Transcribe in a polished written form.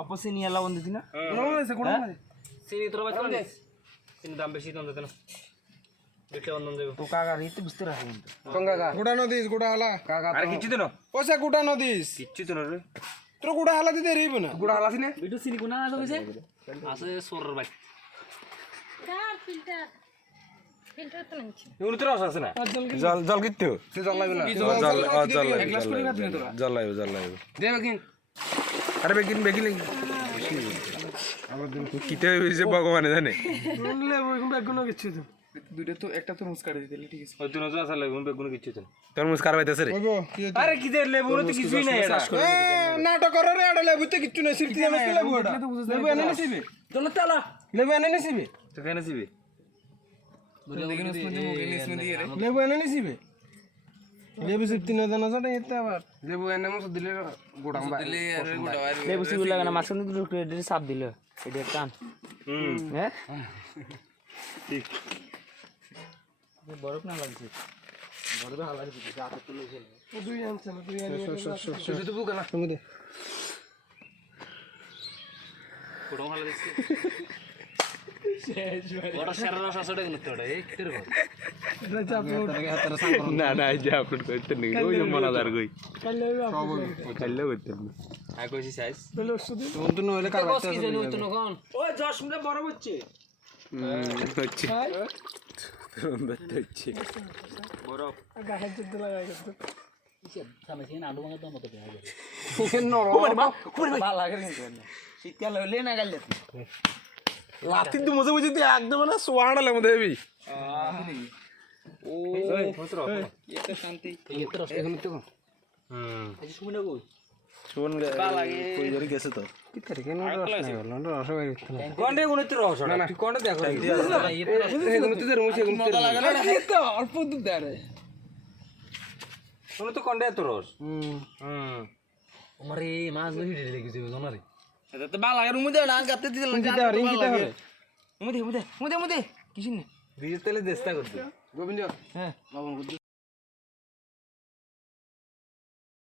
అప్పు సిని ఎలా ఉంది తిన సిని తో బాత్ ఉంది సిని দাম বেশি দাম দেন দেখলে অন্য দেব তো কাকা రీతి బిస్తరా కొంగగా গুড়া নদিস গুড়া হালা কাকা আর কিচ্ছু দিনো ওসে গুড়া নদিস কিচ্ছু দিনো রে তোর গুড়া হালা দিতে রিব না গুড়া হালা সিনে বিটু সিনি কোনা না কইছে আছে সোরর ভাই কার ফিল্টার ফিল্টার তো নিচ্ছি এগুলো তো রস আছে না জল জল কিত্তু সে জল লাগবে না জল এক গ্লাস করে খাতে তোরা জল লাগবে দে বেকিন আরে বেগিন কিতে হইছে ভগবানে জানে লেবু এখন বেগুনো কিছু তো দুইটা তো একটা তো মুস্কাড়ে দিলে ঠিক আছে ওই দিন তো আসলে লাগবে বেগুন কিচ্ছু দিন তরমুজ কার বাইতেছে রে ওগো কি আরে কি দে লেবু তো কিছুই নাই এটা নাটক করে রে আড়া লেবু তো কিছু না সিরতি না লেবু এটা লেবু এনে নিছিবে চল তালা লেবু এনে নিছিবে তো কেন সিবি লেবু এনে নিছিবে লেবু সিরতি না জানা জানা এতে আবার লেবু এনে মত দিলে গোড়াম দিলে আর গোড়া লেবু সিবু লাগা না মাছন দুটো এর সাপ দিল এটা টান হ্যাঁ ঠিক বরফ না লাগছে বরফ হালা দিতে হাতে তুলে গেল দুই আনছে না দুই আনি শুধু তো বুকা না তুমি দে গোড়াম হালা দিছে বড় শের রস আছে দেখুন তো এটা এই কির ঘর না এই যে আপলোড করতে নেই ওই মনাদার কই কাইলে করতে না আই কইছি সাইজ বলে ওষুধ তো নইলে কার বাইতে কি জানি হইতো না কোন ওই 10 মিনিট বরফ হচ্ছে হচ্ছে হচ্ছে বরফ গায়ে জুত লাগাই গেছে সামনে সিন আলু ভাঙার মতো পেয়ে গেল ভালো লাগে কিন্তু শীতকাল হইলে না গাইলে লাতি দু মজা বুঝি একদম না সোয়াড়া লাগে মধ্যে হেবি ও হতর এটা শান্তি এখন তো এই সুমিনা কই শোন কই ধরে গেছে তো কি করে কেন রস নাই বললো রস হয়ে গেছে কোনটা কোন তো রস না তুই কোনটা দেখো এখন তো দেরমু সেগুন মজা লাগে না তো অল্প দুধ দেয় কোন তো কোনটা তো রস আমারে মাছ ধরে ঢেলে গেছে জানা রে এটা তো ভালো লাগে মুদে না গাতে দিতে কিটা রিং কিটা হবে মুদে কিছু না দিতে তেলে দেস্তা করতে গোবিন্দ হ্যাঁ বাবন গুড